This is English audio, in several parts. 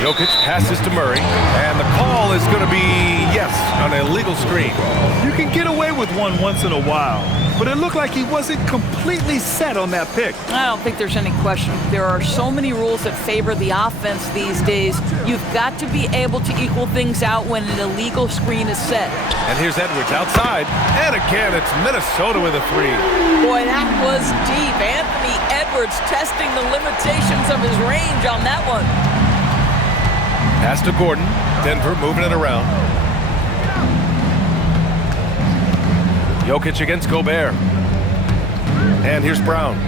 Jokic passes to Murray, and the call is going to be, yes, an illegal screen. You can get away with one once in a while, but it looked like he wasn't completely set on that pick. I don't think there's any question. There are so many rules that favor the offense these days. You've got to be able to equal things out when an illegal screen is set. And here's Edwards outside, and again, it's Minnesota with a three. Boy, that was deep. Anthony Edwards testing the limitations of his range on that one. Pass to Gordon. Denver moving it around. Jokic against Gobert. And here's Brown.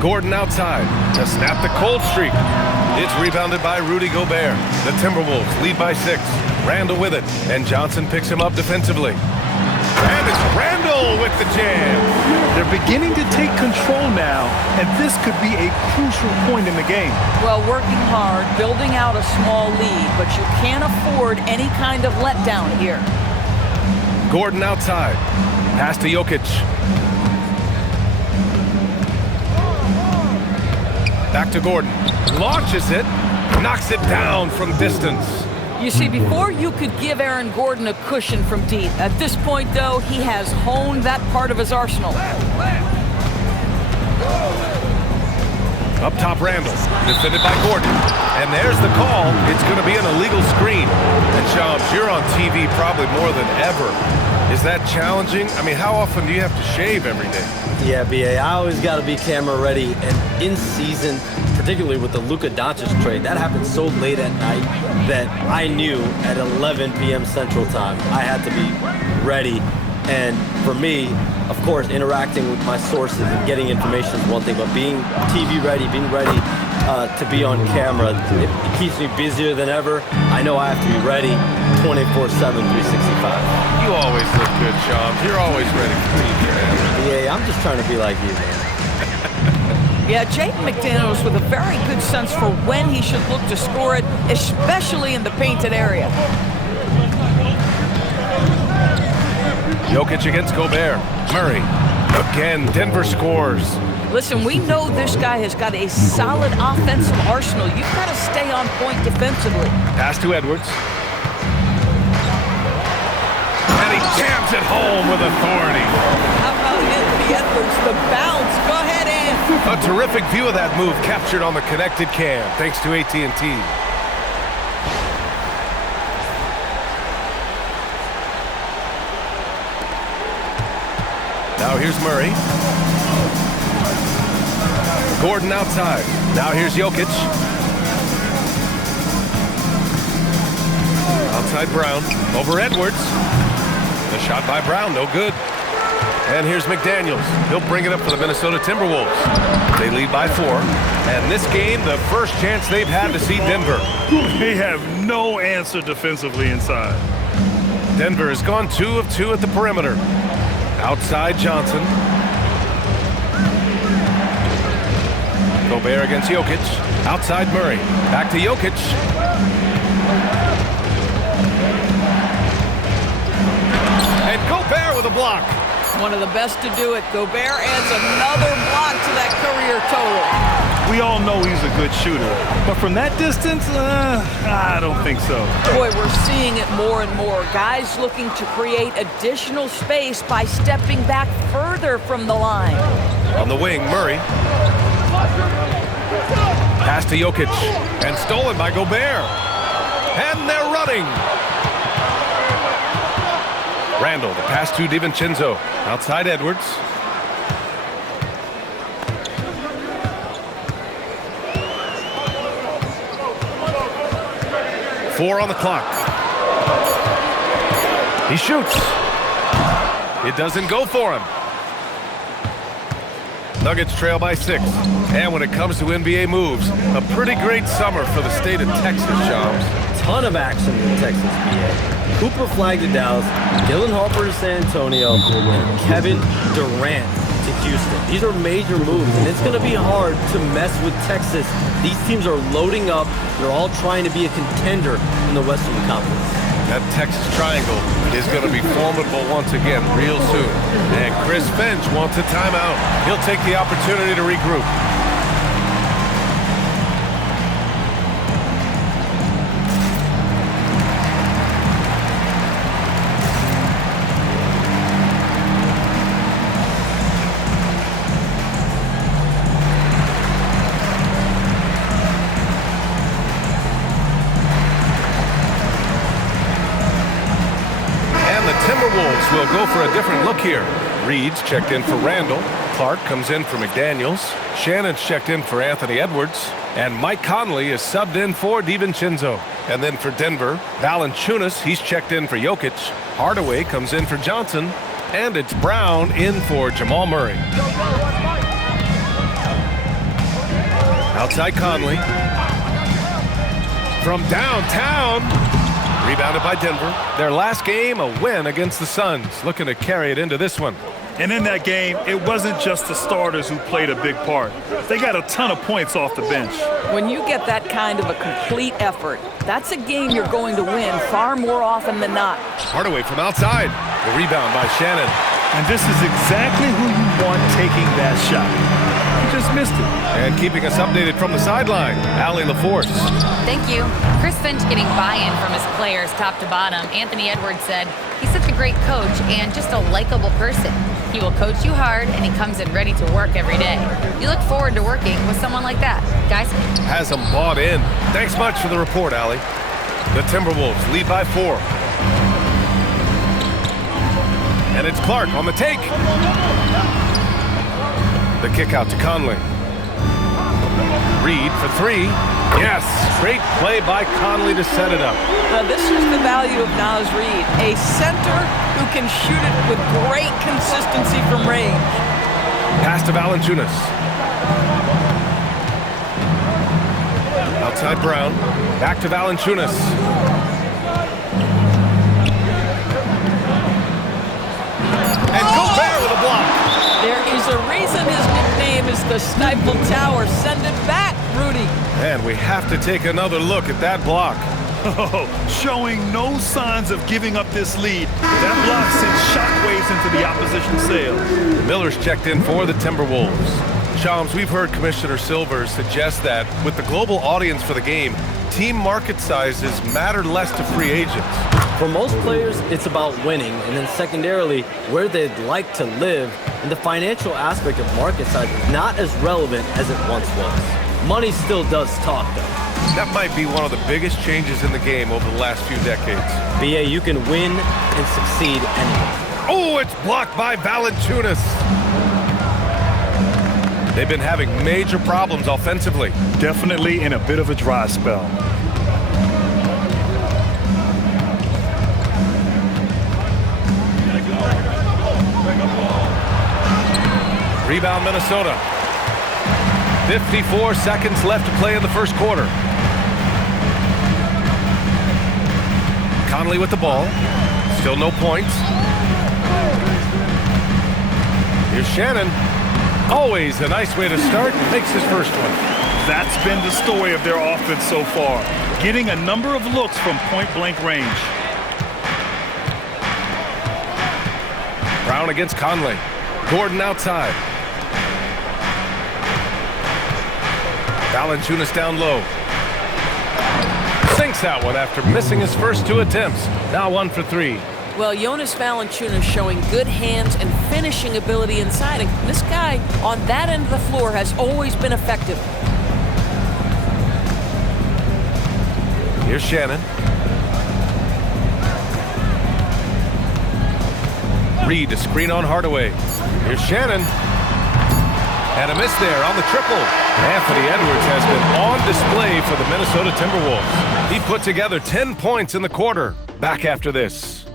Gordon outside to snap the cold streak. It's rebounded by Rudy Gobert. The Timberwolves lead by 6. Randall with it, and Johnson picks him up defensively. And it's Randall with the jam. They're beginning to take control now, and this could be a crucial point in the game. Well, working hard, building out a small lead, but you can't afford any kind of letdown here. Gordon outside. Pass to Jokic. Back to Gordon. Launches it. Knocks it down from distance. You see, before you could give Aaron Gordon a cushion from deep. At this point, though, he has honed that part of his arsenal. Up top, Randall. Defended by Gordon. And there's the call. It's going to be an illegal screen. And, Shams, you're on TV probably more than ever. Is that challenging? I mean, how often do you have to shave every day? Yeah, B.A., I always got to be camera ready. And in season, particularly with the Luka Doncic trade, that happened so late at night that I knew at 11 p.m. Central Time I had to be ready. And for me, of course, interacting with my sources and getting information is one thing, but being TV ready, being ready to be on camera, it keeps me busier than ever. I know I have to be ready 24/7, 365. You always look good, Shams. You're always ready for TV, man. Yeah, I'm just trying to be like you, man. Yeah, Jaden McDaniels with a very good sense for when he should look to score it, especially in the painted area. Jokic against Gobert. Murray. Again, Denver scores. Listen, we know this guy has got a solid offensive arsenal. You've got to stay on point defensively. Pass to Edwards. And he jams it home with authority. How about Anthony Edwards, the bounce? Go ahead, Ant. A terrific view of that move captured on the connected cam, thanks to AT&T. Now here's Murray. Gordon outside. Now here's Jokic. Outside Brown. Over Edwards. The shot by Brown, no good. And here's McDaniels. He'll bring it up for the Minnesota Timberwolves. They lead by 4. And this game, the first chance they've had to see Denver. They have no answer defensively inside. Denver has gone 2 of 2 at the perimeter. Outside Johnson. Gobert against Jokic. Outside Murray. Back to Jokic. And Gobert with a block. One of the best to do it. Gobert adds another block to that career total. We all know he's a good shooter, but from that distance, I don't think so. Boy, we're seeing it more and more. Guys looking to create additional space by stepping back further from the line. On the wing, Murray. Pass to Jokic. And stolen by Gobert. And they're running. Randall, the pass to DiVincenzo. Outside Edwards. Four on the clock. He shoots. It doesn't go for him. Nuggets trail by 6. And when it comes to NBA moves, a pretty great summer for the state of Texas, Shams. Ton of action in Texas, BA. Cooper Flag to Dallas, Dylan Harper to San Antonio, and Kevin Durant to Houston. These are major moves, and it's going to be hard to mess with Texas. These teams are loading up. They're all trying to be a contender in the Western Conference. That Texas triangle is going to be formidable once again real soon. And Chris Finch wants a timeout. He'll take the opportunity to regroup. will go for a different look here. Reed's checked in for Randall. Clark comes in for McDaniels. Shannon's checked in for Anthony Edwards. And Mike Conley is subbed in for DiVincenzo. And then for Denver, Valanciunas, he's checked in for Jokic. Hardaway comes in for Johnson. And it's Brown in for Jamal Murray. Outside Conley. From downtown. Rebounded by Denver. Their last game, a win against the Suns. Looking to carry it into this one. And in that game, it wasn't just the starters who played a big part. They got a ton of points off the bench. When you get that kind of a complete effort, that's a game you're going to win far more often than not. Hardaway from outside. The rebound by Shannon. And this is exactly who you want taking that shot. He just missed it. And keeping us updated from the sideline, Allie LaForce. Thank you. Chris Finch getting buy-in from his players top to bottom. Anthony Edwards said, he's such a great coach and just a likable person. He will coach you hard, and he comes in ready to work every day. You look forward to working with someone like that. Guys? Has them bought in. Thanks much for the report, Allie. The Timberwolves lead by 4. And it's Clark on the take. The kick out to Conley. Reed for 3. Yes, great play by Conley to set it up. Now this is the value of Naz Reid, a center who can shoot it with great consistency from range. Pass to Valanciunas. Outside Brown. Back to Valanciunas. And Gobert with a block. There is a reason his nickname is the Stifle Tower. Send it back, Rudy. And we have to take another look at that block. Oh, showing no signs of giving up this lead. That block sends shockwaves into the opposition sails. Miller's checked in for the Timberwolves. Shams, we've heard Commissioner Silver suggest that with the global audience for the game, team market sizes matter less to free agents. For most players, it's about winning, and then secondarily, where they'd like to live, and the financial aspect of market size is not as relevant as it once was. Money still does talk, though. That might be one of the biggest changes in the game over the last few decades. BA, you can win and succeed anywhere. Oh, it's blocked by Valanciunas. They've been having major problems offensively. Definitely in a bit of a dry spell. Rebound Minnesota. 54 seconds left to play in the first quarter. Conley with the ball. Still no points. Here's Shannon. Always a nice way to start. Makes his first one. That's been the story of their offense so far. Getting a number of looks from point-blank range. Brown against Conley. Gordon outside. Valanciunas down low. Sinks that one after missing his first 2 attempts. Now 1 for 3. Well, Jonas Valanciunas showing good hands and finishing ability inside. And this guy on that end of the floor has always been effective. Here's Shannon. Reed, a screen on Hardaway. Here's Shannon. And a miss there on the triple. Anthony Edwards has been on display for the Minnesota Timberwolves. He put together 10 points in the quarter. Back after this.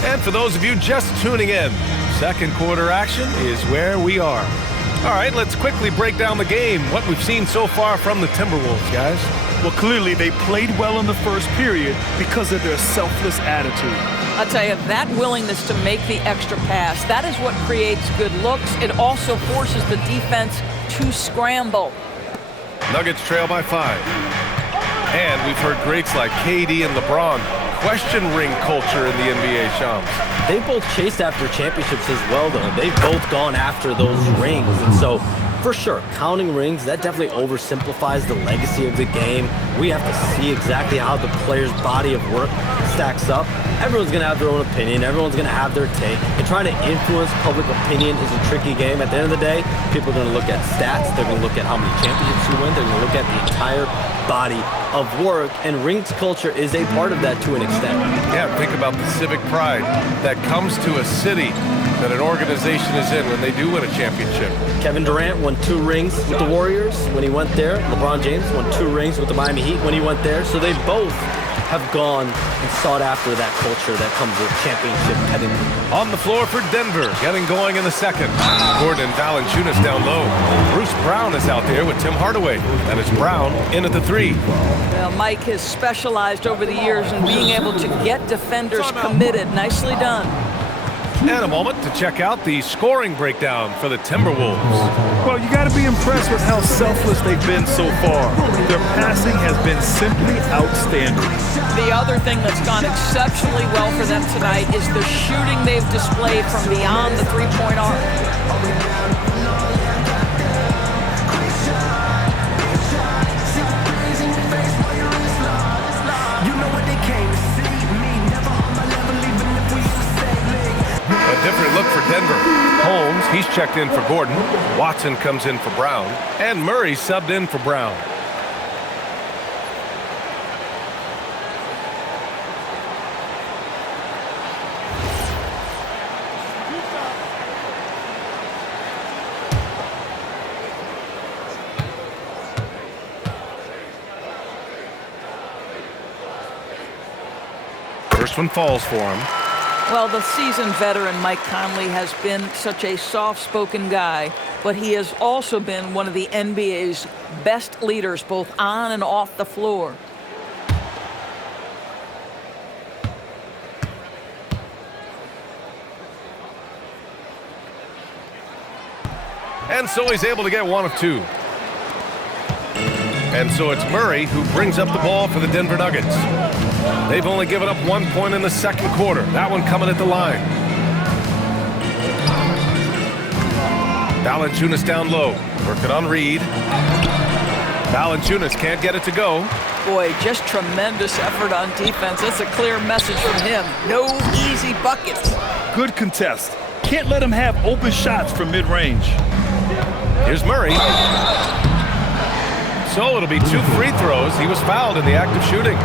And for those of you just tuning in, second quarter action is where we are. All right, let's quickly break down the game, what we've seen so far from the Timberwolves, guys. Well, clearly they played well in the first period because of their selfless attitude. I'll tell you, that willingness to make the extra pass, that is what creates good looks. It also forces the defense to scramble. Nuggets trail by 5. And we've heard greats like KD and LeBron question ring culture in the NBA, Shams. They both chased after championships as well, though. They've both gone after those rings. And so For sure, counting rings, that definitely oversimplifies the legacy of the game. We have to see exactly how the player's body of work stacks up. Everyone's going to have their own opinion. Everyone's going to have their take. And trying to influence public opinion is a tricky game. At the end of the day, people are going to look at stats. They're going to look at how many championships you win. They're going to look at the entire body of work. And rings culture is a part of that to an extent. Yeah, think about the civic pride that comes to a city that an organization is in when they do win a championship. Kevin Durant won 2 rings with the Warriors when he went there. LeBron James won 2 rings with the Miami Heat when he went there. So they both have gone and sought after that culture that comes with championship pedigree. On the floor for Denver, getting going in the second. Gordon Valanciunas down low. Bruce Brown is out there with Tim Hardaway. And it's Brown in at the 3. Well, Mike has specialized over the years in being able to get defenders committed. Nicely done. And a moment to check out the scoring breakdown for the Timberwolves. Well, you got to be impressed with how selfless they've been so far. Their passing has been simply outstanding. The other thing that's gone exceptionally well for them tonight is the shooting they've displayed from beyond the three-point arc. A different look for Denver. Holmes, he's checked in for Gordon. Watson comes in for Brown. And Murray subbed in for Brown. First one falls for him. Well, the seasoned veteran Mike Conley has been such a soft-spoken guy, but he has also been one of the NBA's best leaders, both on and off the floor. And so he's able to get one of 2. And so it's Murray who brings up the ball for the Denver Nuggets. They've only given up 1 point in the second quarter. That one coming at the line. Valanciunas down low. Working on Reed. Valanciunas can't get it to go. Boy, just tremendous effort on defense. That's a clear message from him. No easy buckets. Good contest. Can't let him have open shots from mid-range. Here's Murray. So it'll be 2 free throws. He was fouled in the act of shooting.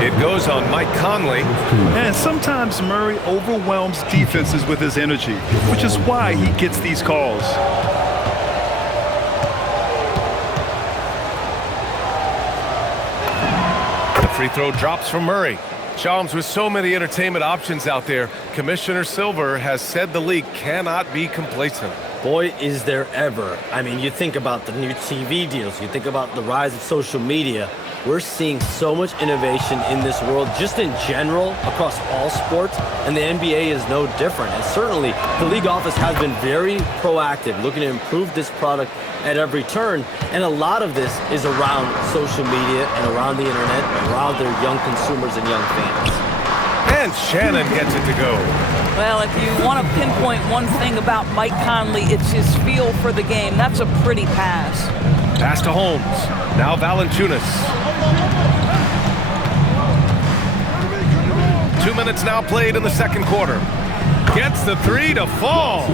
It goes on Mike Conley. And sometimes Murray overwhelms defenses with his energy, which is why he gets these calls. The free throw drops from Murray. Shams, with so many entertainment options out there, Commissioner Silver has said the league cannot be complacent. Boy, is there ever. I mean, you think about the new TV deals, you think about the rise of social media. We're seeing so much innovation in this world, just in general, across all sports, and the NBA is no different. And certainly, the league office has been very proactive, looking to improve this product at every turn. And a lot of this is around social media and around the internet, and around their young consumers and young fans. And Shannon gets it to go. Well, if you want to pinpoint one thing about Mike Conley, it's his feel for the game. That's a pretty pass. Pass to Holmes. Now Valanciunas. 2 minutes now played in the second quarter. Gets the 3 to fall.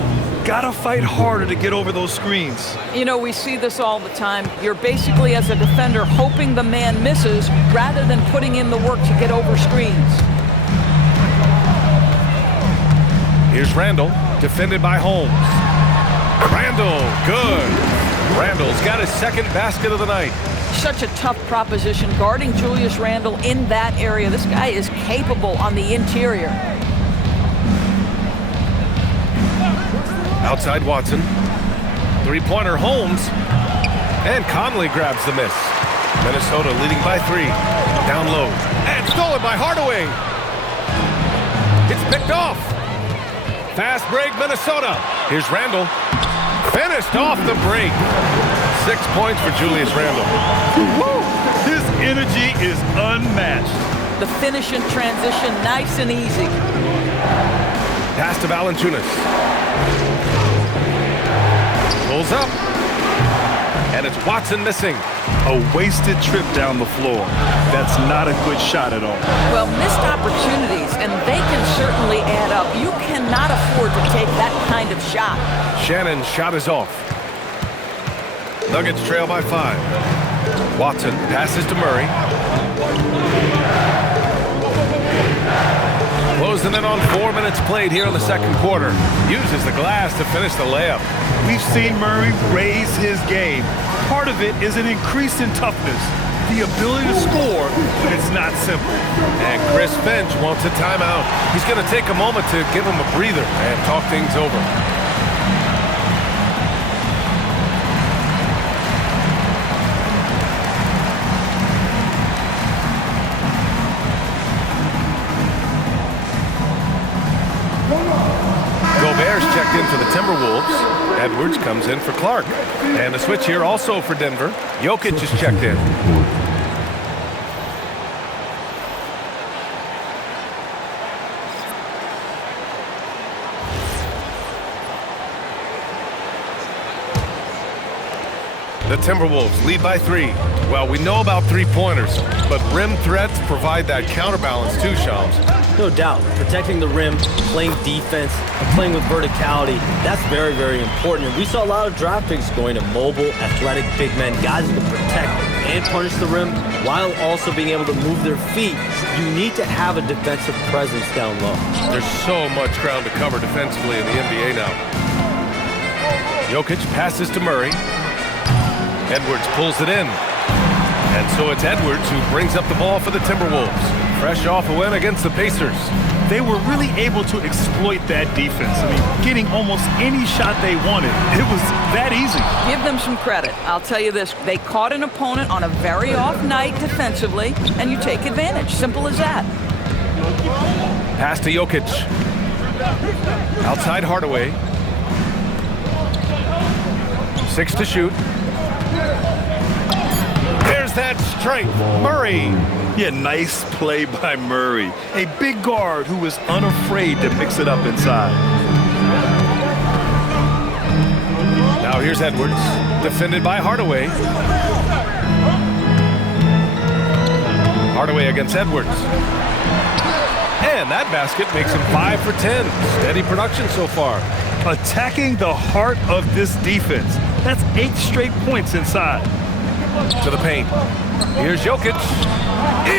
Gotta fight harder to get over those screens. You know, we see this all the time. You're basically, as a defender, hoping the man misses rather than putting in the work to get over screens. Here's Randall, defended by Holmes. Randall, good. Randall's got his second basket of the night. Such a tough proposition, guarding Julius Randle in that area. This guy is capable on the interior. Outside Watson. Three-pointer Holmes. And Conley grabs the miss. Minnesota leading by 3. Down low. And stolen by Hardaway. It's picked off. Fast break, Minnesota. Here's Randall. Finished off the break. 6 points for Julius Randle. Woo! His energy is unmatched. The finish in transition, nice and easy. Pass to Valanciunas. Pulls up. And it's Watson missing. A wasted trip down the floor. That's not a good shot at all. Well, missed opportunities, and they can certainly add up. You cannot afford to take that kind of shot. Shannon's shot is off. Nuggets trail by 5. Watson passes to Murray. Closing in on 4 minutes played here in the second quarter. Uses the glass to finish the layup. We've seen Murray raise his game. Part of it is an increase in toughness, the ability to score, but it's not simple. And Chris Finch wants a timeout. He's going to take a moment to give him a breather and talk things over. Gobert's checked in for the Timberwolves. Edwards comes in for Clark. And a switch here also for Denver. Jokic is checked in. The Timberwolves lead by 3. Well, we know about three-pointers, but rim threats provide that counterbalance too, Shams. No doubt. Protecting the rim, playing defense, and playing with verticality, that's very, very important. And we saw a lot of draft picks going to mobile, athletic big men, guys who can protect and punish the rim while also being able to move their feet. You need to have a defensive presence down low. There's so much ground to cover defensively in the NBA now. Jokic passes to Murray. Edwards pulls it in. And so it's Edwards who brings up the ball for the Timberwolves. Fresh off a win against the Pacers. They were really able to exploit that defense. I mean, getting almost any shot they wanted. It was that easy. Give them some credit. I'll tell you this. They caught an opponent on a very off night defensively, and you take advantage. Simple as that. Pass to Jokic. Outside Hardaway. 6 to shoot. There's that strength. Murray. Yeah, nice play by Murray. A big guard who is unafraid to mix it up inside. Now here's Edwards. Defended by Hardaway. Hardaway against Edwards. And that basket makes him 5 for 10. Steady production so far. Attacking the heart of this defense. That's 8 straight points inside. To the paint. Here's Jokic.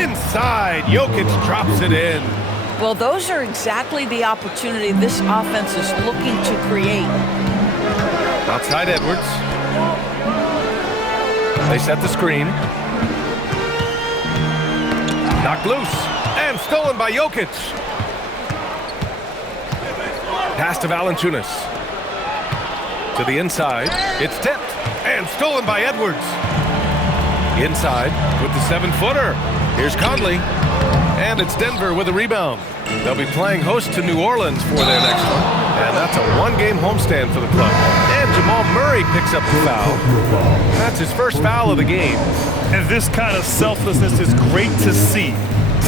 Inside. Jokic drops it in. Well, those are exactly the opportunity this offense is looking to create. Outside Edwards. They set the screen. Knocked loose. And stolen by Jokic. Pass to Valanciunas. To the inside. It's tipped. And stolen by Edwards. Inside with the 7-footer. Here's Conley. And it's Denver with a rebound. They'll be playing host to New Orleans for their next one. And that's a one-game homestand for the club. And Jamal Murray picks up the foul. That's his first foul of the game. And this kind of selflessness is great to see.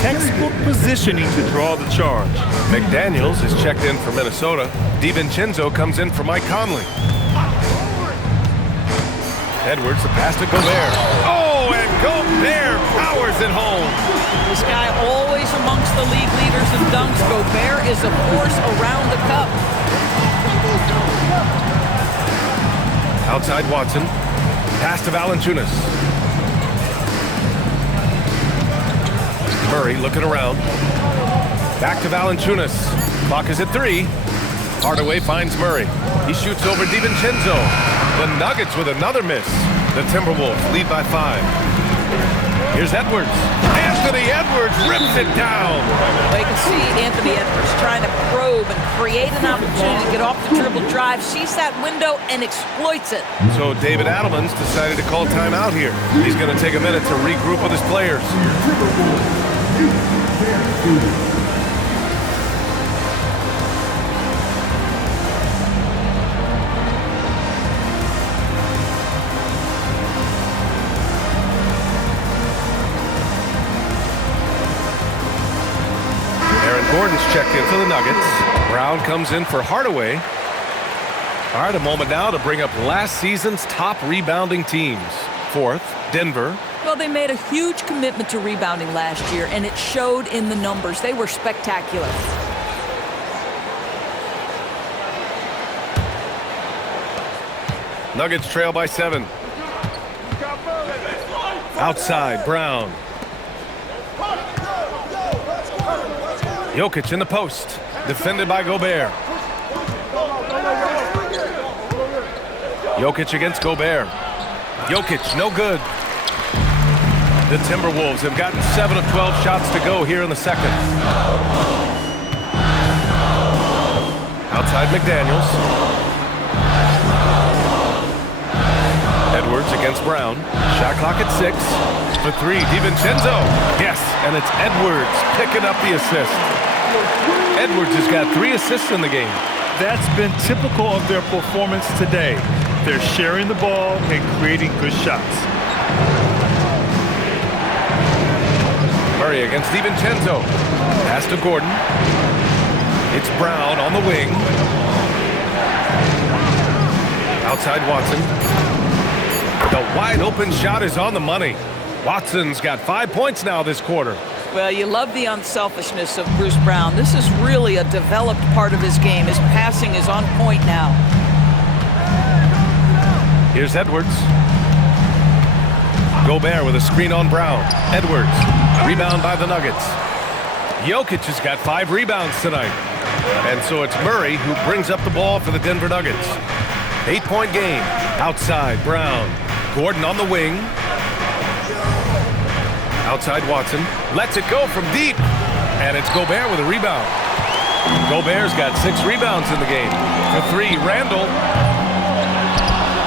Textbook positioning to draw the charge. McDaniels is checked in for Minnesota. DiVincenzo comes in for Mike Conley. Edwards, the pass to Gobert. Oh, and Gobert powers it home. This guy always amongst the league leaders in dunks. Gobert is a force around the cup. Outside Watson. Pass to Valanciunas. Murray looking around. Back to Valanciunas. Clock is at 3. Hardaway finds Murray. He shoots over DiVincenzo. The Nuggets with another miss. The Timberwolves lead by 5. Here's Edwards. Anthony Edwards rips it down. Well, you can see Anthony Edwards trying to probe and create an opportunity to get off the dribble drive, sees that window, and exploits it. So David Adelman's decided to call timeout here. He's going to take a minute to regroup with his players. Gordon's checked in for the Nuggets. Brown comes in for Hardaway. All right, a moment now to bring up last season's top rebounding teams. Fourth, Denver. Well, they made a huge commitment to rebounding last year, and it showed in the numbers. They were spectacular. Nuggets trail by 7. Outside, Brown. Jokic in the post. Defended by Gobert. Jokic against Gobert. Jokic, no good. The Timberwolves have gotten 7 of 12 shots to go here in the second. Outside McDaniels. Edwards against Brown. Shot clock at 6. For 3, DiVincenzo. Yes, and it's Edwards picking up the assist. Edwards has got 3 assists in the game. That's been typical of their performance today. They're sharing the ball and creating good shots. Murray against DiVincenzo. Pass to Gordon. It's Brown on the wing. Outside Watson. The wide open shot is on the money. Watson's got 5 points now this quarter. Well, you love the unselfishness of Bruce Brown. This is really a developed part of his game. His passing is on point now. Here's Edwards. Gobert with a screen on Brown. Edwards. Rebound by the Nuggets. Jokic has got 5 rebounds tonight. And so it's Murray who brings up the ball for the Denver Nuggets. 8-point game. Outside, Brown. Gordon on the wing. Outside Watson. Lets it go from deep. And it's Gobert with a rebound. Gobert's got 6 rebounds in the game. For 3, Randall.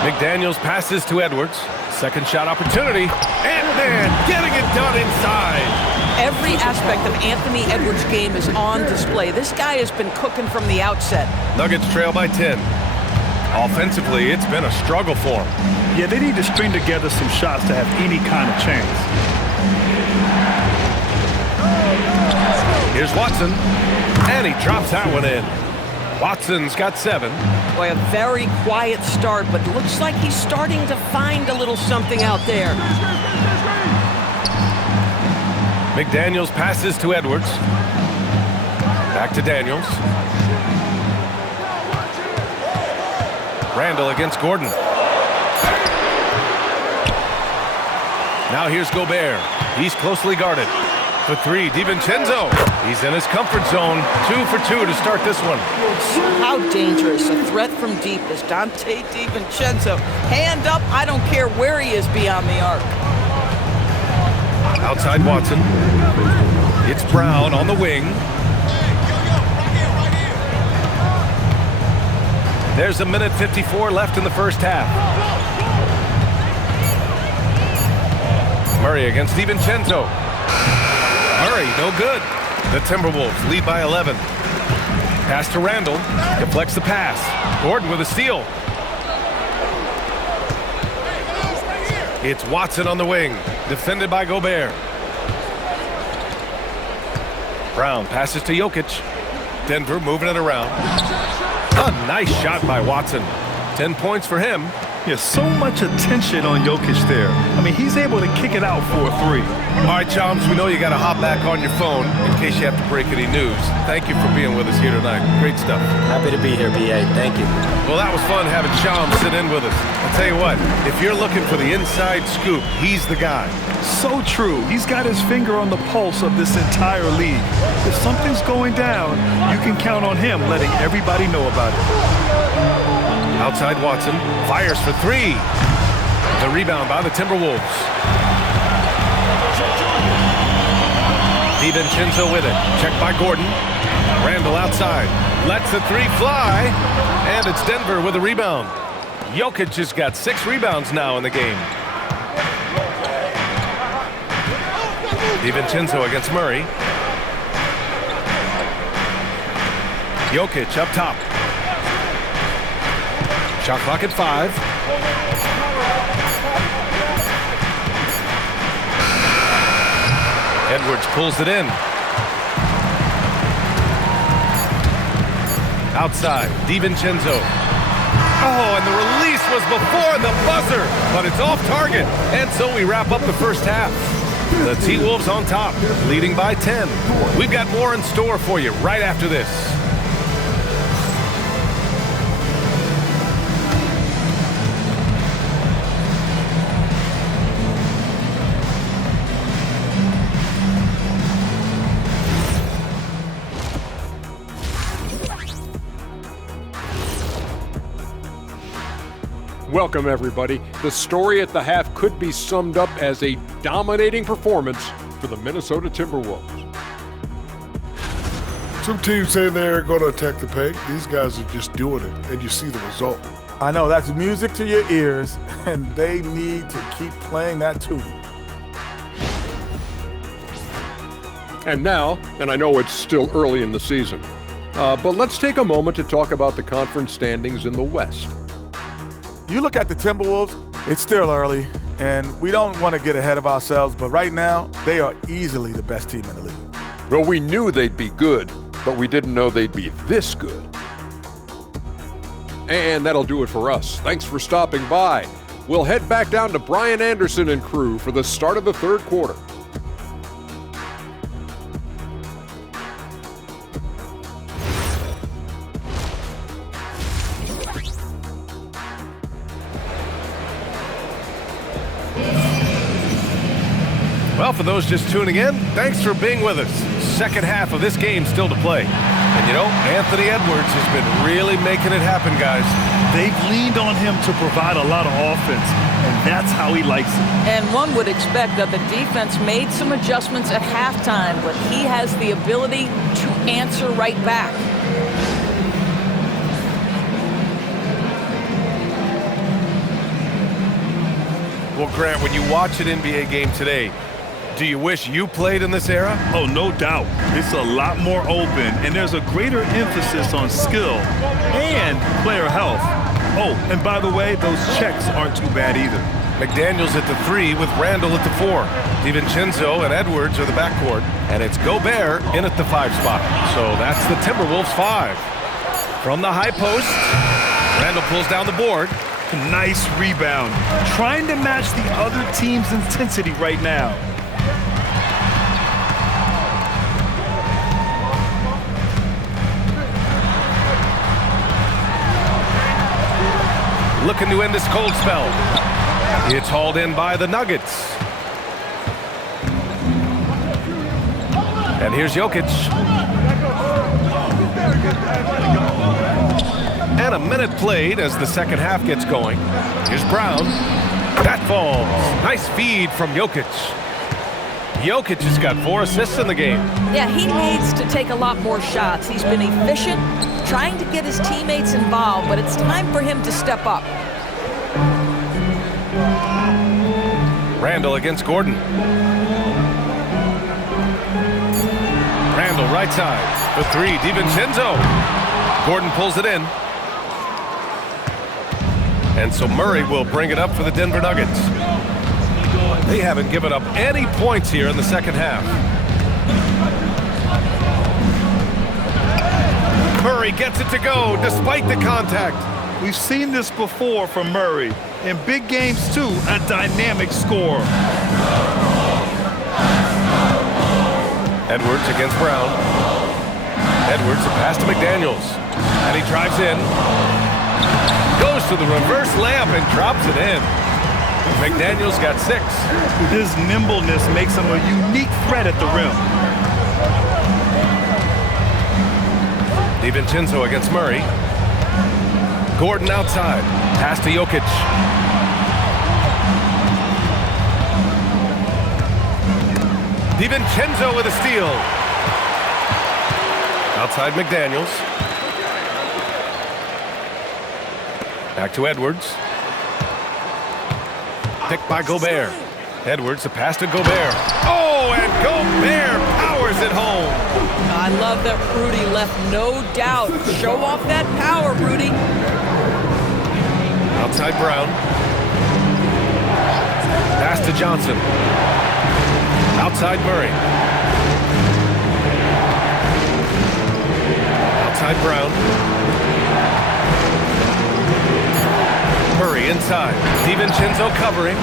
McDaniels passes to Edwards. Second shot opportunity. Ant-Man getting it done inside. Every aspect of Anthony Edwards' game is on display. This guy has been cooking from the outset. Nuggets trail by 10. Offensively, it's been a struggle for them. Yeah, they need to string together some shots to have any kind of chance. Here's Watson. And he drops that one in. Watson's got 7. Boy, a very quiet start, but looks like he's starting to find a little something out there. McDaniels passes to Edwards. Back to Daniels. Randall against Gordon. Now here's Gobert. He's closely guarded. For 3, DiVincenzo. He's in his comfort zone. 2 for 2 to start this one. How dangerous a threat from deep is Dante DiVincenzo. Hand up, I don't care where he is beyond the arc. Outside Watson. It's Brown on the wing. There's a minute 54 left in the first half. Murray against DiVincenzo. Murray, no good. The Timberwolves lead by 11. Pass to Randall. Deflects the pass. Gordon with a steal. It's Watson on the wing. Defended by Gobert. Brown passes to Jokic. Denver moving it around. A nice shot by Watson. 10 points for him. Yeah, so much attention on Jokic there. I mean, he's able to kick it out for a 3. All right, Chums, we know you got to hop back on your phone in case you have to break any news. Thank you for being with us here tonight. Great stuff. Happy to be here, B.A. Thank you. Well, that was fun having Chums sit in with us. I'll tell you what, if you're looking for the inside scoop, he's the guy. So true. He's got his finger on the pulse of this entire league. If something's going down, you can count on him letting everybody know about it. Outside Watson, fires for 3. The rebound by the Timberwolves. DiVincenzo with it. Checked by Gordon. Randall outside. Lets the 3 fly. And it's Denver with a rebound. Jokic has got 6 rebounds now in the game. DiVincenzo against Murray. Jokic up top. Shot clock at 5. Edwards pulls it in. Outside, DiVincenzo. Oh, and the release was before the buzzer, but it's off target. And so we wrap up the first half. The T-Wolves on top, leading by 10. We've got more in store for you right after this. Welcome, everybody. The story at the half could be summed up as a dominating performance for the Minnesota Timberwolves. Some teams say they're going to attack the paint. These guys are just doing it, and you see the result. I know, that's music to your ears, and they need to keep playing that tune. And now, and I know it's still early in the season, but let's take a moment to talk about the conference standings in the West. You look at the Timberwolves, it's still early, and we don't want to get ahead of ourselves, but right now, they are easily the best team in the league. Well, we knew they'd be good, but we didn't know they'd be this good. And that'll do it for us. Thanks for stopping by. We'll head back down to Brian Anderson and crew for the start of the third quarter. Well, for those just tuning in, thanks for being with us. Second half of this game still to play. And you know, Anthony Edwards has been really making it happen, guys. They've leaned on him to provide a lot of offense, and that's how he likes it. And one would expect that the defense made some adjustments at halftime, but he has the ability to answer right back. Well, Grant, when you watch an NBA game today, do you wish you played in this era? Oh, no doubt. It's a lot more open, and there's a greater emphasis on skill and player health. Oh, and by the way, those checks aren't too bad either. McDaniels at the 3 with Randall at the 4. DiVincenzo and Edwards are the backcourt, and it's Gobert in at the 5 spot. So that's the Timberwolves 5. From the high post, Randall pulls down the board. Nice rebound. Trying to match the other team's intensity right now. Looking to end this cold spell. It's hauled in by the Nuggets. And here's Jokic. And a minute played as the second half gets going. Here's Brown. That falls. Nice feed from Jokic. Jokic has got 4 assists in the game. Yeah, he needs to take a lot more shots. He's been efficient, trying to get his teammates involved, but it's time for him to step up. Randall against Gordon. Randall right side. The 3, DiVincenzo. Gordon pulls it in. And so Murray will bring it up for the Denver Nuggets. They haven't given up any points here in the second half. Murray gets it to go despite the contact. We've seen this before from Murray. In big games, too, a dynamic scorer. Edwards against Brown. Edwards, a pass to McDaniels. And he drives in. Goes to the reverse layup and drops it in. McDaniels got 6. His nimbleness makes him a unique threat at the rim. DiVincenzo against Murray. Gordon outside. Pass to Jokic. DiVincenzo with a steal. Outside McDaniels. Back to Edwards. Picked by Gobert. Edwards, the pass to Gobert. Oh, and Gobert powers it home. I love that Rudy left no doubt. Show off that power, Rudy. Outside Brown. Pass to Johnson. Outside Murray. Outside Brown. inside. DiVincenzo covering.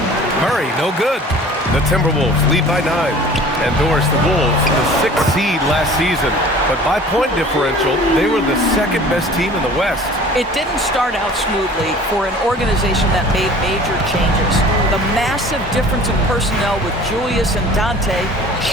Murray, no good. The Timberwolves lead by 9. And Doris, the Wolves, the 6th seed last season. But by point differential, they were the second best team in the West. It didn't start out smoothly for an organization that made major changes. The massive difference in personnel with Julius and Dante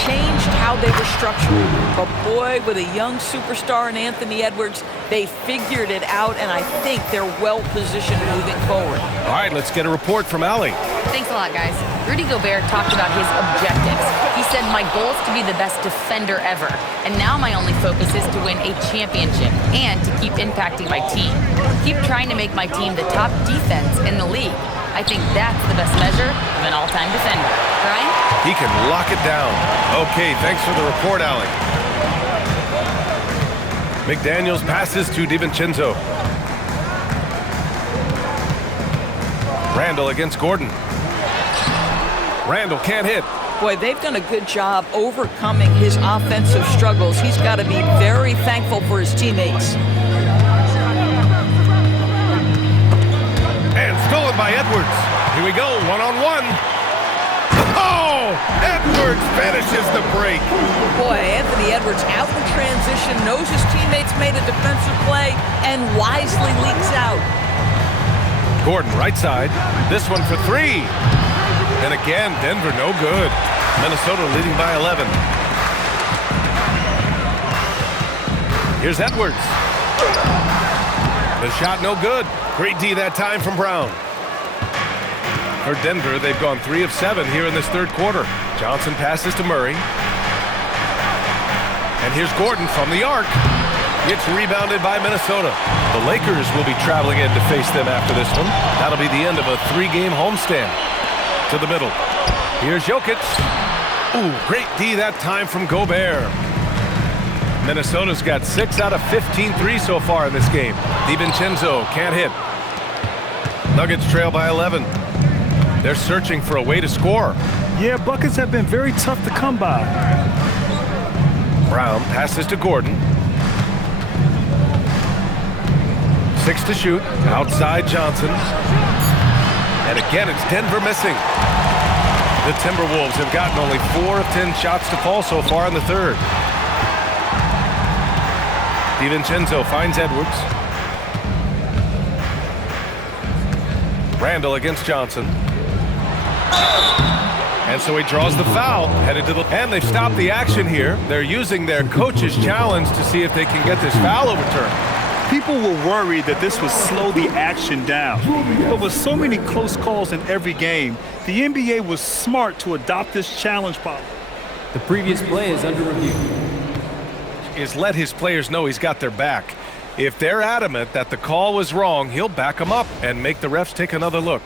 changed how they were structured. But boy, with a young superstar in Anthony Edwards, they figured it out, and I think they're well positioned moving forward. All right, let's get a report from Allie. Thanks a lot, guys. Rudy Gobert talked about his objectives. He said, my goal is to be the best defender ever. And now my only focus is to win a championship and to keep impacting my team. Keep trying to make my team the top defense in the league. I think that's the best measure of an all-time defender. Brian? He can lock it down. Okay, thanks for the report, Allie. McDaniels passes to DiVincenzo. Randall against Gordon. Randall can't hit. Boy, they've done a good job overcoming his offensive struggles. He's got to be very thankful for his teammates. And stolen by Edwards. Here we go, one-on-one. Oh! Edwards finishes the break. Boy, Anthony Edwards out in transition, knows his teammates made a defensive play, and wisely leaks out. Gordon, right side. This one for 3. And again, Denver no good. Minnesota leading by 11. Here's Edwards. The shot no good. Great D that time from Brown. For Denver, they've gone 3 of 7 here in this third quarter. Johnson passes to Murray. And here's Gordon from the arc. It's rebounded by Minnesota. The Lakers will be traveling in to face them after this one. That'll be the end of a 3-game homestand. To the middle. Here's Jokic. Ooh, great D that time from Gobert. Minnesota's got 6 out of 15 threes so far in this game. DiVincenzo can't hit. Nuggets trail by 11. They're searching for a way to score. Yeah, buckets have been very tough to come by. Brown passes to Gordon. 6 to shoot. Outside Johnson. And again, it's Denver missing. The Timberwolves have gotten only 4 of 10 shots to fall so far in the third. DiVincenzo finds Edwards. Randall against Johnson. And so he draws the foul, headed to the... And they've stopped the action here. They're using their coach's challenge to see if they can get this foul overturned. People were worried that this would slow the action down. But with so many close calls in every game, the NBA was smart to adopt this challenge policy. The previous play is under review. Is let his players know he's got their back. If they're adamant that the call was wrong, he'll back them up and make the refs take another look.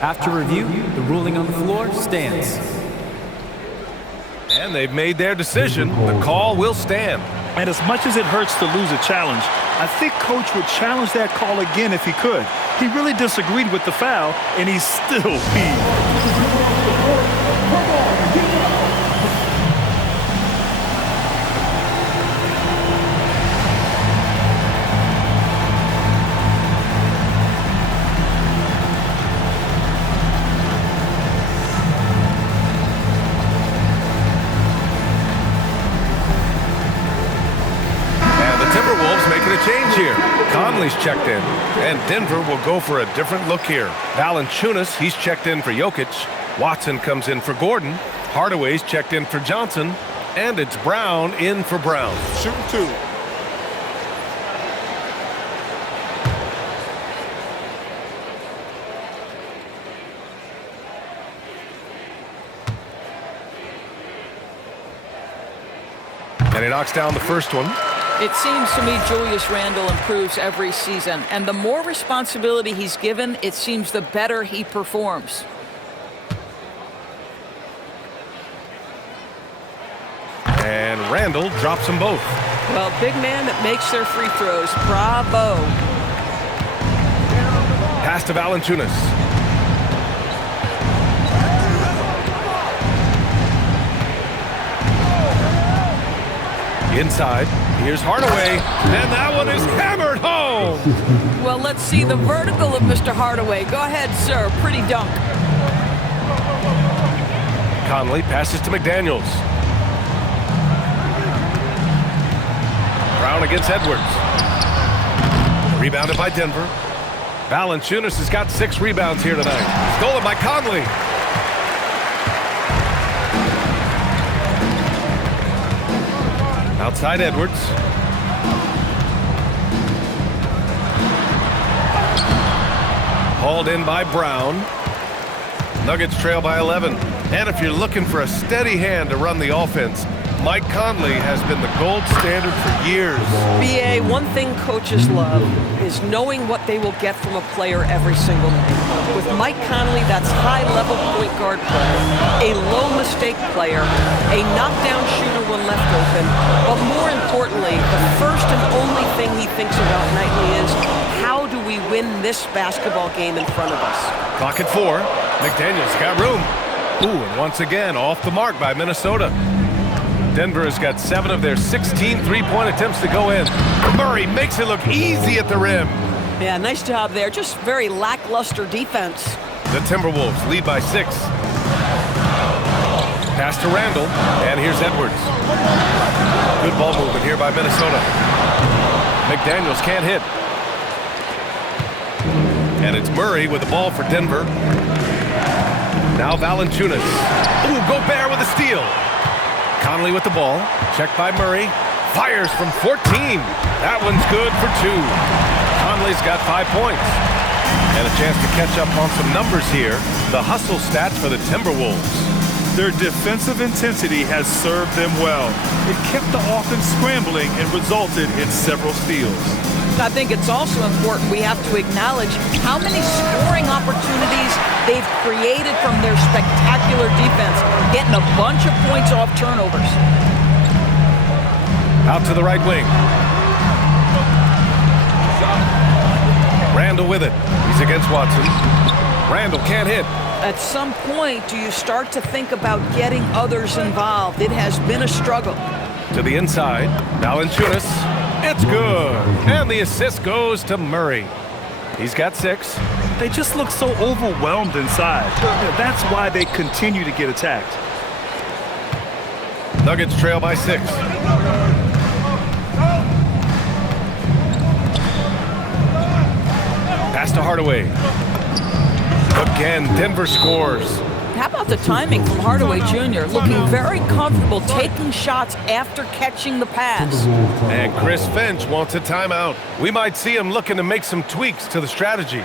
After review, the ruling on the floor stands. And they've made their decision. The call will stand. And as much as it hurts to lose a challenge, I think Coach would challenge that call again if he could. He really disagreed with the foul, and he's still peeved. Change here. Conley's checked in, and Denver will go for a different look here. Valanciunas, he's checked in for Jokic. Watson comes in for Gordon. Hardaway's checked in for Johnson, and it's Brown in for Brown. Shooting 2. And he knocks down the first one. It seems to me Julius Randle improves every season, and the more responsibility he's given, it seems the better he performs. And Randle drops them both. Well, big man that makes their free throws. Bravo. Pass to Valanciunas. Inside. Here's Hardaway, and that one is hammered home. Well, let's see the vertical of Mr. Hardaway. Go ahead, sir. Pretty dunk. Conley passes to McDaniels. Brown against Edwards. Rebounded by Denver. Valanciunas has got 6 rebounds here tonight. Stolen by Conley. Outside Edwards. Hauled in by Brown. Nuggets trail by 11. And if you're looking for a steady hand to run the offense, Mike Conley has been the gold standard for years. BA, one thing coaches love is knowing what they will get from a player every single night. With Mike Conley, that's high-level point guard play, a low-mistake player, a knockdown shooter when left open, but more importantly, the first and only thing he thinks about nightly is, how do we win this basketball game in front of us? Clock at 4. McDaniels got room. Ooh, and once again, off the mark by Minnesota. Denver has got 7 of their 16 three-point attempts to go in. Murray makes it look easy at the rim. Yeah, nice job there. Just very lackluster defense. The Timberwolves lead by 6. Pass to Randall, and here's Edwards. Good ball movement here by Minnesota. McDaniels can't hit. And it's Murray with the ball for Denver. Now Valanciunas. Ooh, Gobert with a steal. Conley with the ball. Checked by Murray. Fires from 14. That one's good for 2. Conley's got 5 points. And a chance to catch up on some numbers here. The hustle stats for the Timberwolves. Their defensive intensity has served them well. It kept the offense scrambling and resulted in several steals. I think it's also important we have to acknowledge how many scoring opportunities they've created from their spectacular defense, getting a bunch of points off turnovers. Out to the right wing. Randall with it. He's against Watson. Randall can't hit. At some point, do you start to think about getting others involved? It has been a struggle. To the inside. Valanciunas. It's good. And the assist goes to Murray. He's got 6. They just look so overwhelmed inside. That's why they continue to get attacked. Nuggets trail by 6. Pass to Hardaway. Again, Denver scores. How about the timing from Hardaway Jr.? Looking very comfortable, taking shots after catching the pass. And Chris Finch wants a timeout. We might see him looking to make some tweaks to the strategy.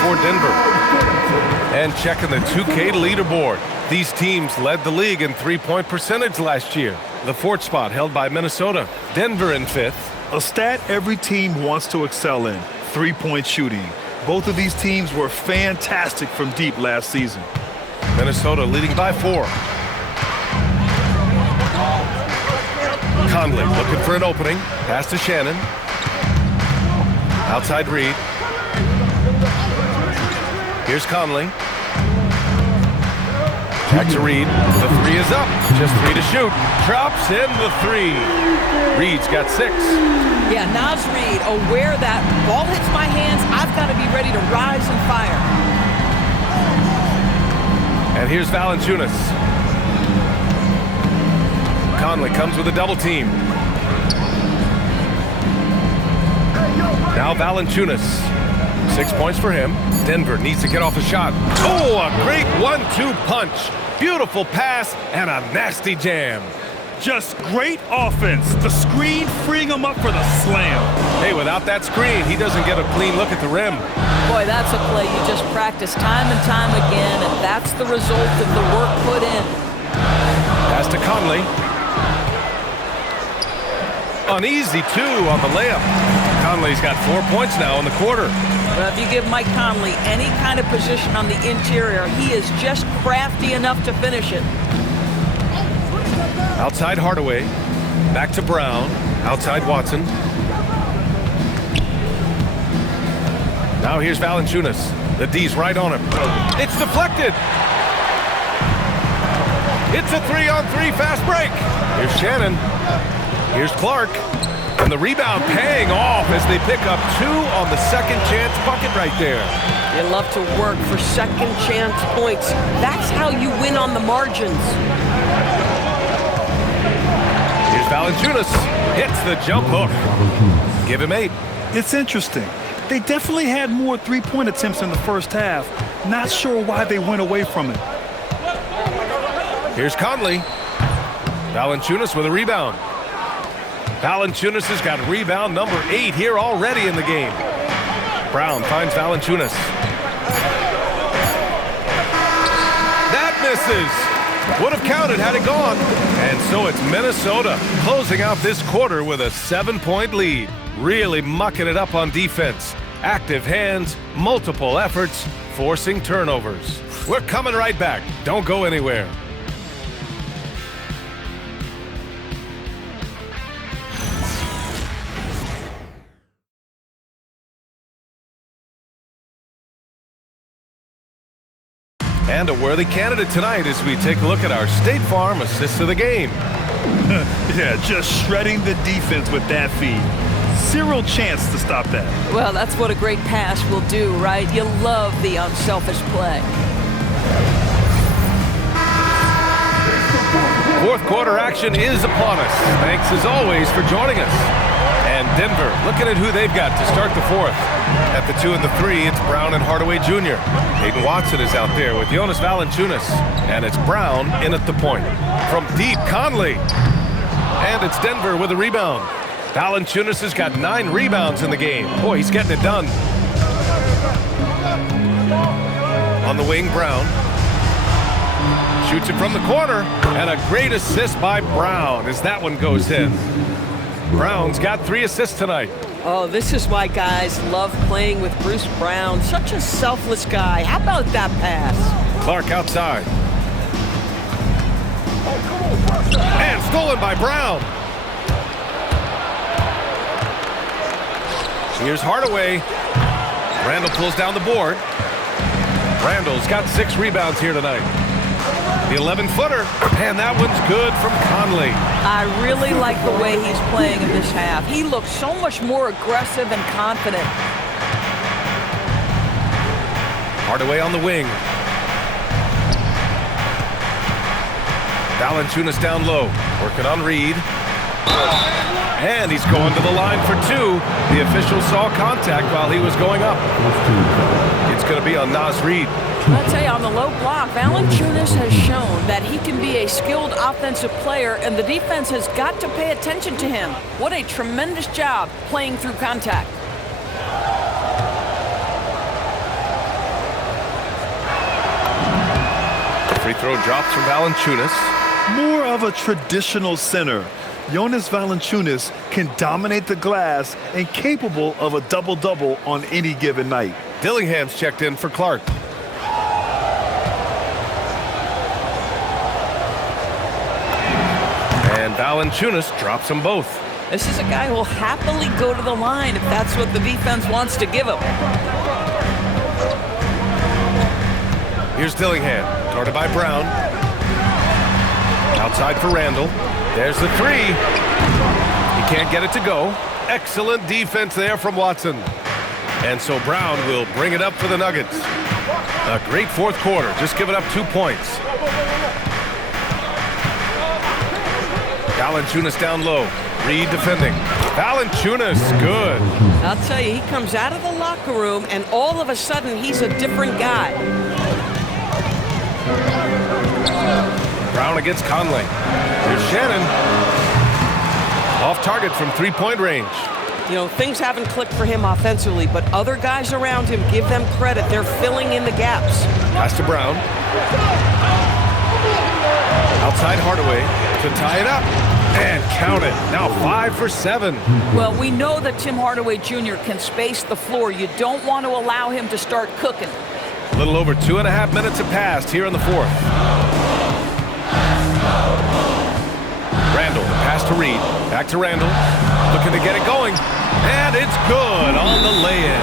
For Denver. And checking the 2K leaderboard. These teams led the league in three-point percentage last year. The 4th spot held by Minnesota. Denver in 5th. A stat every team wants to excel in, three-point shooting. Both of these teams were fantastic from deep last season. Minnesota leading by 4. Conley looking for an opening. Pass to Shannon. Outside Reed. Here's Conley. Back to Reed. The 3 is up. Just 3 to shoot. Drops in the 3. Reed's got 6. Yeah, Naz Reed, aware that ball hits my hands, I've got to be ready to rise and fire. And here's Valanciunas. Conley comes with a double team. Now Valanciunas. 6 points for him. Denver needs to get off a shot. Oh, a great 1-2 punch. Beautiful pass and a nasty jam. Just great offense. The screen freeing him up for the slam. Hey, without that screen, he doesn't get a clean look at the rim. Boy, that's a play you just practice time and time again, and that's the result of the work put in. Pass to Conley. An easy 2 on the layup. Conley's got 4 points now in the quarter. Well, if you give Mike Conley any kind of position on the interior, he is just crafty enough to finish it. Outside Hardaway. Back to Brown. Outside Watson. Now here's Valanciunas. The D's right on him. It's deflected. It's a 3-on-3 fast break. Here's Shannon. Here's Clark. And the rebound paying off as they pick up 2 on the second chance bucket right there. You love to work for second chance points. That's how you win on the margins. Here's Valanciunas. Hits the jump hook. Give him 8. It's interesting. They definitely had more three-point attempts in the first half. Not sure why they went away from it. Here's Conley. Valanciunas with a rebound. Valanciunas has got rebound number 8 here already in the game. Brown finds Valanciunas. That misses. Would have counted had it gone. And so it's Minnesota closing out this quarter with a 7-point lead. Really mucking it up on defense. Active hands, multiple efforts, forcing turnovers. We're coming right back. Don't go anywhere. And a worthy candidate tonight as we take a look at our State Farm assists of the game. Yeah, just shredding the defense with that feed. Zero chance to stop that. Well, that's what a great pass will do, right? You love the unselfish play. Fourth quarter action is upon us. Thanks as always for joining us. And Denver looking at who they've got to start the fourth. At the 2 and the 3, it's Brown and Hardaway Jr. Hayden Watson is out there with Jonas Valanciunas. And it's Brown in at the point. From deep, Conley. And it's Denver with a rebound. Valanciunas has got 9 rebounds in the game. Boy, he's getting it done. On the wing, Brown. Shoots it from the corner. And a great assist by Brown as that one goes in. Brown's got 3 assists tonight. Oh, this is why guys love playing with Bruce Brown. Such a selfless guy. How about that pass? Clark outside. And stolen by Brown. Here's Hardaway. Randall pulls down the board. Randall's got 6 rebounds here tonight. The 11-footer, and that one's good from Conley. I really like the way he's playing in this half. He looks so much more aggressive and confident. Hardaway on the wing. Valanciunas down low, working on Reed. And he's going to the line for 2. The official saw contact while he was going up. It's going to be on Naz Reid. I'll tell you, on the low block, Valanciunas has shown that he can be a skilled offensive player, and the defense has got to pay attention to him. What a tremendous job playing through contact. The free throw drops from Valanciunas. More of a traditional center. Jonas Valanciunas can dominate the glass and capable of a double-double on any given night. Dillingham's checked in for Clark. And Valanciunas drops them both. This is a guy who will happily go to the line if that's what the defense wants to give him. Here's Dillingham, guarded by Brown. Outside for Randall. There's the 3. He can't get it to go. Excellent defense there from Watson. And so Brown will bring it up for the Nuggets. A great fourth quarter, just giving up 2 points. Valanciunas down low. Reed defending. Valanciunas, good. I'll tell you, he comes out of the locker room, and all of a sudden, he's a different guy. Brown against Conley. Here's Shannon. Off target from 3-point range. You know, things haven't clicked for him offensively, but other guys around him, give them credit. They're filling in the gaps. Pass to Brown. Outside Hardaway to tie it up. And count it. Now 5 for 7. Well, we know that Tim Hardaway Jr. can space the floor. You don't want to allow him to start cooking. A little over 2.5 minutes have passed here in the fourth. Randall, the pass to Reed. Back to Randall. Looking to get it going. And it's good on the lay-in.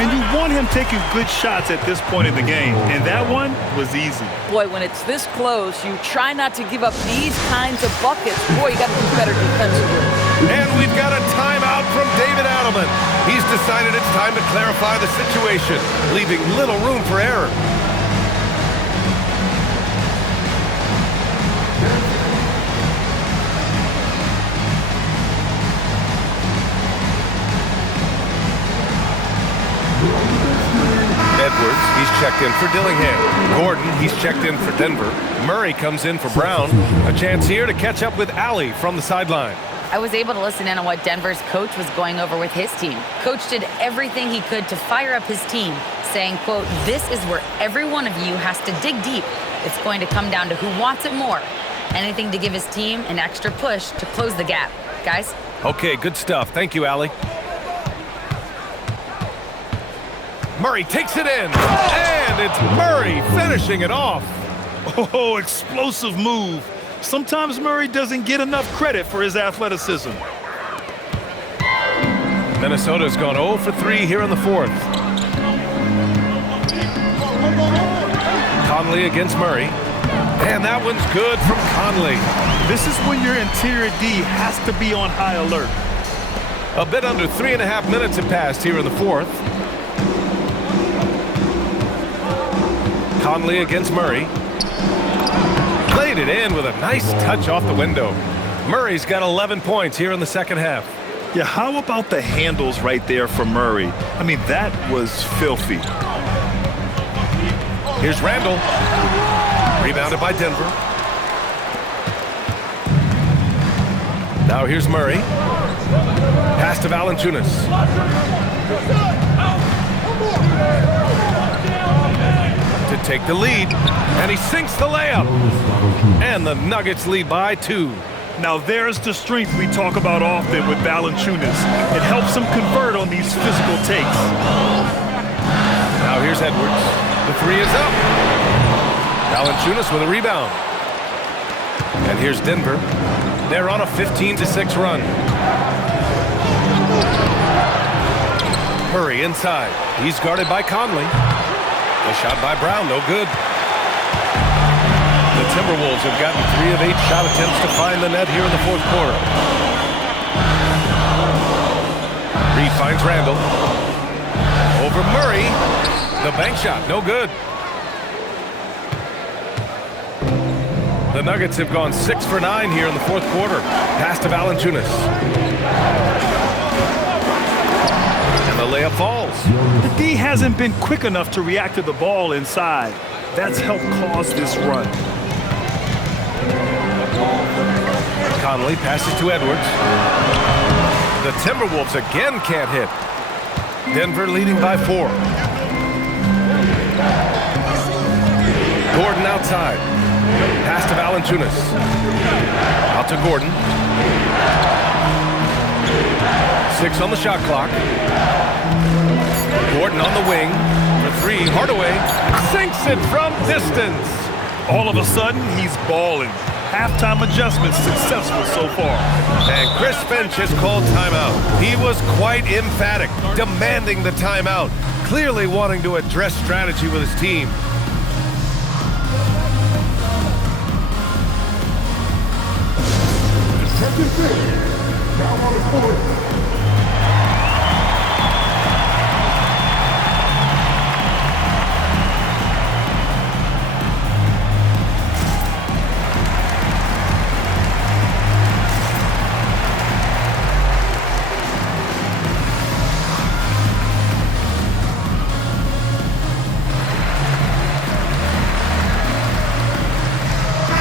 And you want him taking good shots at this point in the game. And that one was easy. Boy, when it's this close, you try not to give up these kinds of buckets. Boy, you got to be better defensively. And we've got a timeout from David Adelman. He's decided it's time to clarify the situation, leaving little room for error. Edwards, he's checked in for Dillingham. Gordon, he's checked in for Denver. Murray comes in for Brown. A chance here to catch up with Allie from the sideline. I was able to listen in on what Denver's coach was going over with his team. Coach did everything he could to fire up his team, saying, quote, "This is where every one of you has to dig deep. It's going to come down to who wants it more. Anything to give his team an extra push to close the gap." Guys? Okay, good stuff. Thank you, Allie. Murray takes it in, and it's Murray finishing it off. Oh, explosive move. Sometimes Murray doesn't get enough credit for his athleticism. Minnesota's gone 0 for 3 here in the fourth. Conley against Murray. And that one's good from Conley. This is when your interior D has to be on high alert. A bit under 3.5 minutes have passed here in the fourth. Conley against Murray. Played it in with a nice touch off the window. Murray's got 11 points here in the second half. Yeah, how about the handles right there for Murray? I mean, that was filthy. Here's Randall. Rebounded by Denver. Now here's Murray. Pass to Valanciunas. To take the lead, and he sinks the layup. And the Nuggets lead by 2. Now there's the strength we talk about often with Valanciunas. It helps him convert on these physical takes. Now here's Edwards. The three is up. Valanciunas with a rebound. And here's Denver. They're on a 15-6 run. Murray inside. He's guarded by Conley. A shot by Brown, no good. The Timberwolves have gotten 3 of 8 shot attempts to find the net here in the fourth quarter. Reed finds Randall. Over Murray. The bank shot, no good. The Nuggets have gone 6 for 9 here in the fourth quarter. Pass to Valanciunas. And the layup falls. The D hasn't been quick enough to react to the ball inside. That's helped cause this run. Conley passes to Edwards. The Timberwolves again can't hit. Denver leading by 4. Gordon outside. Pass to Valanciunas. Out to Gordon. 6 on the shot clock. Gordon on the wing for 3. Hardaway sinks it from distance. All of a sudden, he's balling. Halftime adjustments successful so far. And Chris Finch has called timeout. He was quite emphatic, demanding the timeout, clearly wanting to address strategy with his team. Now on the court.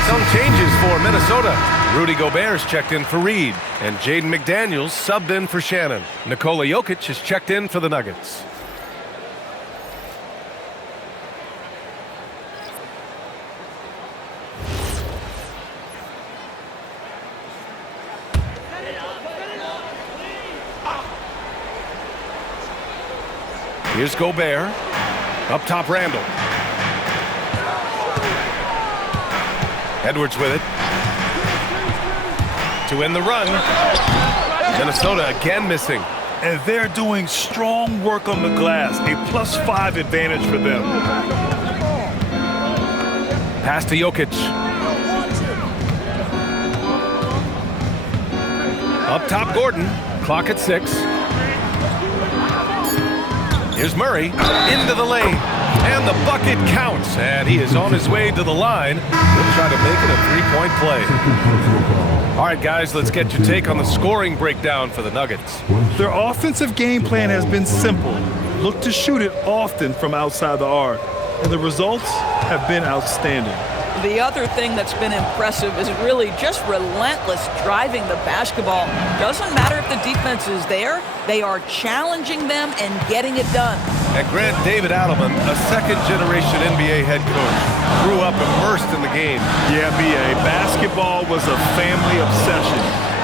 Some changes for Minnesota. Rudy Gobert's checked in for Reed, and Jaden McDaniels subbed in for Shannon. Nikola Jokic has checked in for the Nuggets. Here's Gobert. Up top, Randall. Edwards with it. To end the run. Minnesota again missing. And they're doing strong work on the glass. A +5 advantage for them. Pass to Jokic. Up top, Gordon. Clock at 6. Here's Murray. Into the lane. And the bucket counts. And he is on his way to the line. He'll try to make it a three-point play. All right, guys, let's get your take on the scoring breakdown for the Nuggets. Their offensive game plan has been simple. Look to shoot it often from outside the arc. And the results have been outstanding. The other thing that's been impressive is really just relentless driving the basketball. Doesn't matter if the defense is there, they are challenging them and getting it done. And Grant David Adelman, a second-generation NBA head coach, grew up immersed in the game. Yeah, B.A., basketball was a family obsession.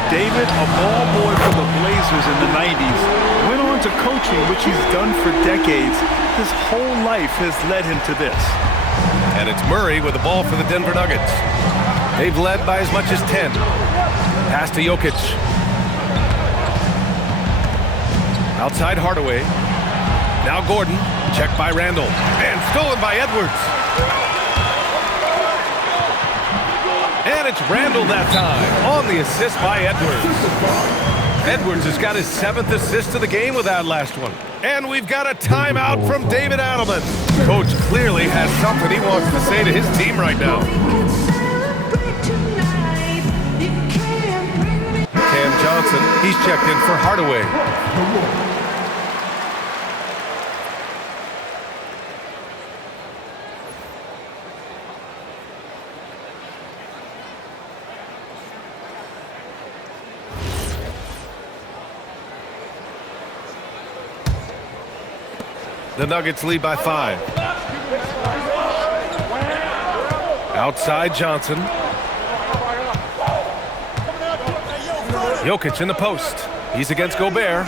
David, a ball boy for the Blazers in the 90s, went on to coaching, which he's done for decades. His whole life has led him to this. And it's Murray with the ball for the Denver Nuggets. They've led by as much as 10. Pass to Jokic. Outside Hardaway. Now Gordon. Checked by Randall. And stolen by Edwards. And it's Randall that time on the assist by Edwards. Edwards has got his 7th assist of the game with that last one. And we've got a timeout from David Adelman. Coach clearly has something he wants to say to his team right now. Cam Johnson, he's checked in for Hardaway. The Nuggets lead by 5. Outside Johnson. Jokic in the post. He's against Gobert.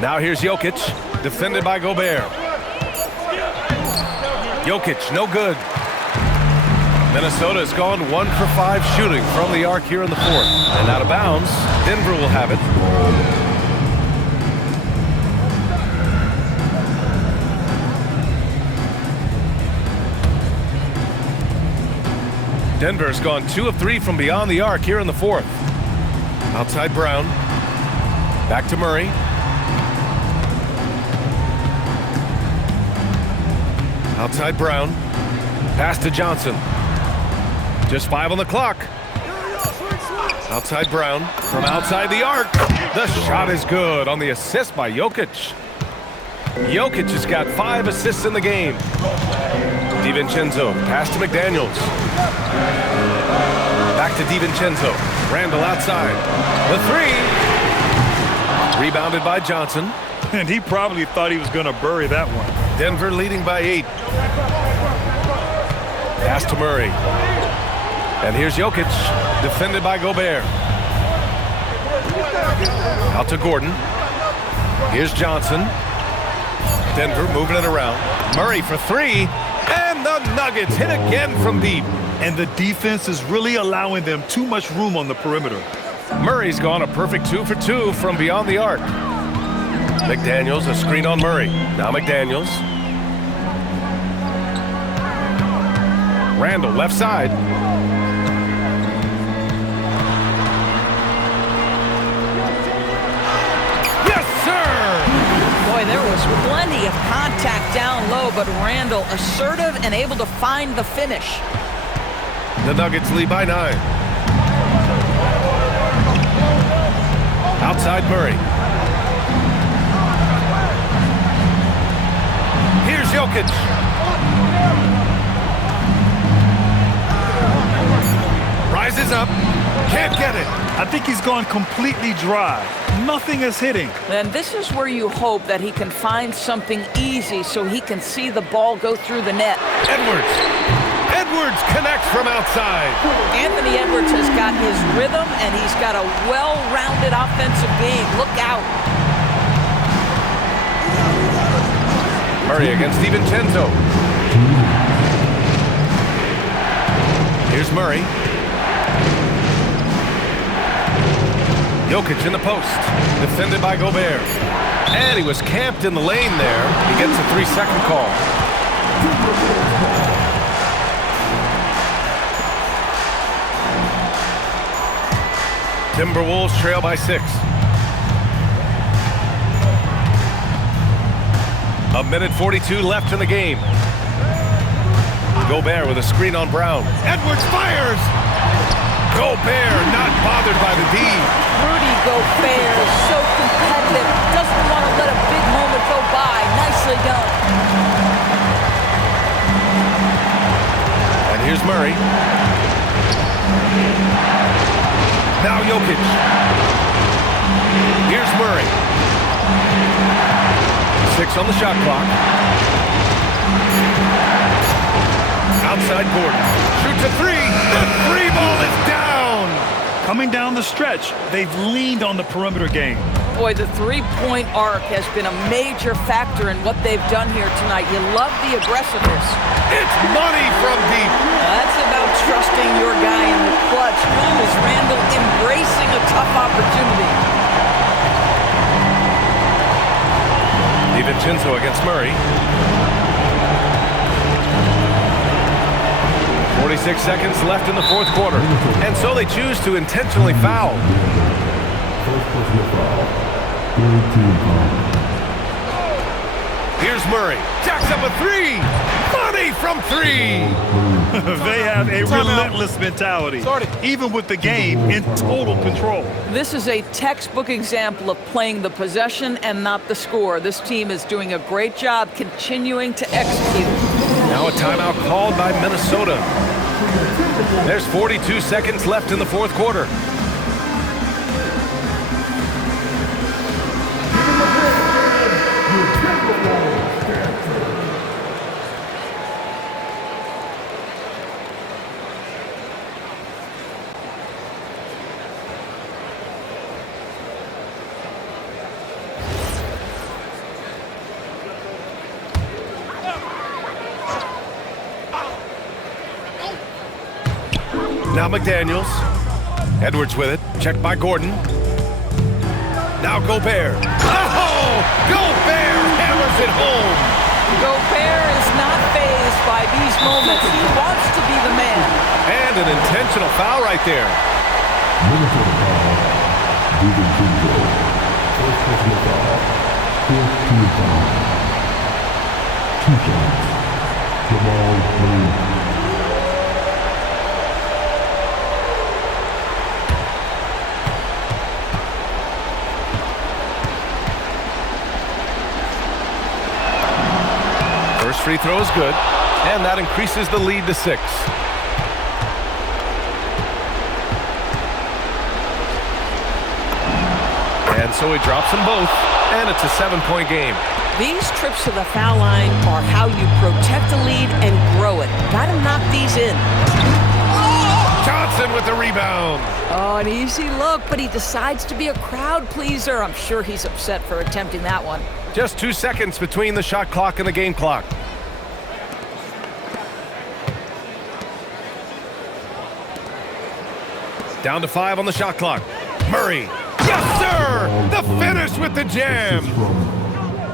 Now here's Jokic, defended by Gobert. Jokic, no good. Minnesota has gone 1 for 5 shooting from the arc here in the 4th. And out of bounds, Denver will have it. Denver's gone 2 of 3 from beyond the arc here in the 4th. Outside Brown. Back to Murray. Outside Brown. Pass to Johnson. Just 5 on the clock. Outside Brown. From outside the arc. The shot is good on the assist by Jokic. Jokic has got 5 assists in the game. DiVincenzo. Pass to McDaniels. Back to DiVincenzo. Randall outside. The 3. Rebounded by Johnson. And he probably thought he was going to bury that one. Denver leading by 8. Pass to Murray. And here's Jokic, defended by Gobert. Out to Gordon. Here's Johnson. Denver moving it around. Murray for 3. And the Nuggets hit again from deep. And the defense is really allowing them too much room on the perimeter. Murray's gone a perfect 2 for 2 from beyond the arc. McDaniels, a screen on Murray. Now McDaniels. Randall, left side. Yes, sir! Boy, there was plenty of contact down low, but Randall assertive and able to find the finish. The Nuggets lead by 9. Outside Murray. Here's Jokic. Rises up. Can't get it. I think he's gone completely dry. Nothing is hitting. And this is where you hope that he can find something easy so he can see the ball go through the net. Edwards connects from outside. Anthony Edwards got his rhythm, and he's got a well-rounded offensive game. Look out. Murray against DiVincenzo. Here's Murray. Jokic in the post. Defended by Gobert. And he was camped in the lane there. He gets a 3-second call. Timberwolves trail by 6. A minute 42 left in the game. Gobert with a screen on Brown. Edwards fires! Gobert not bothered by the D. Rudy Gobert is so competitive. Doesn't want to let a big moment go by. Nicely done. And here's Murray. Now Jokic. Here's Murray. 6 on the shot clock. Outside Gordon. Shoots a 3. The 3 ball is down. Coming down the stretch, they've leaned on the perimeter game. Boy, the three-point arc has been a major factor in what they've done here tonight. You love the aggressiveness. It's money from deep. That's about trusting your guy in the clutch. Is Randall embracing a tough opportunity? DiVincenzo against Murray. 46 seconds left in the fourth quarter. And so they choose to intentionally foul. First personal foul. Third team foul. Here's Murray. Jacks up a 3. Money from 3. They have a relentless mentality, even with the game in total control. This is a textbook example of playing the possession and not the score. This team is doing a great job continuing to execute. Now a timeout called by Minnesota. There's 42 seconds left in the fourth quarter. Now McDaniels. Edwards with it. Checked by Gordon. Now Gobert. Oh! Gobert hammers it home. Gobert is not fazed by these moments. He wants to be the man. And an intentional foul right there. Minnesota foul. DiVincenzo. First personal foul. Fourth team foul. 2 shots. Jamal Murray. First free throw is good, and that increases the lead to 6. And so he drops them both, and it's a 7-point game. These trips to the foul line are how you protect the lead and grow it. Got to knock these in. Johnson with the rebound. Oh, an easy look, but he decides to be a crowd pleaser. I'm sure he's upset for attempting that one. Just 2 seconds between the shot clock and the game clock. Down to 5 on the shot clock. Murray. Yes, sir! The finish with the jam. From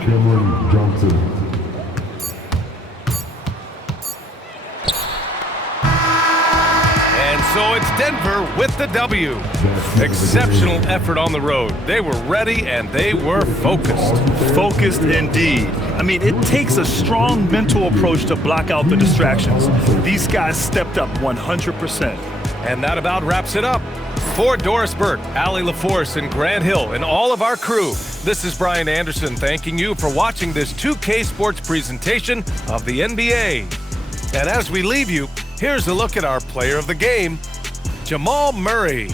Cameron Johnson. And so it's Denver with the W. Exceptional effort on the road. They were ready and they were focused. Focused indeed. I mean, it takes a strong mental approach to block out the distractions. These guys stepped up 100%. And that about wraps it up. For Doris Burke, Allie LaForce, and Grant Hill, and all of our crew, this is Brian Anderson thanking you for watching this 2K Sports presentation of the NBA. And as we leave you, here's a look at our player of the game, Jamal Murray.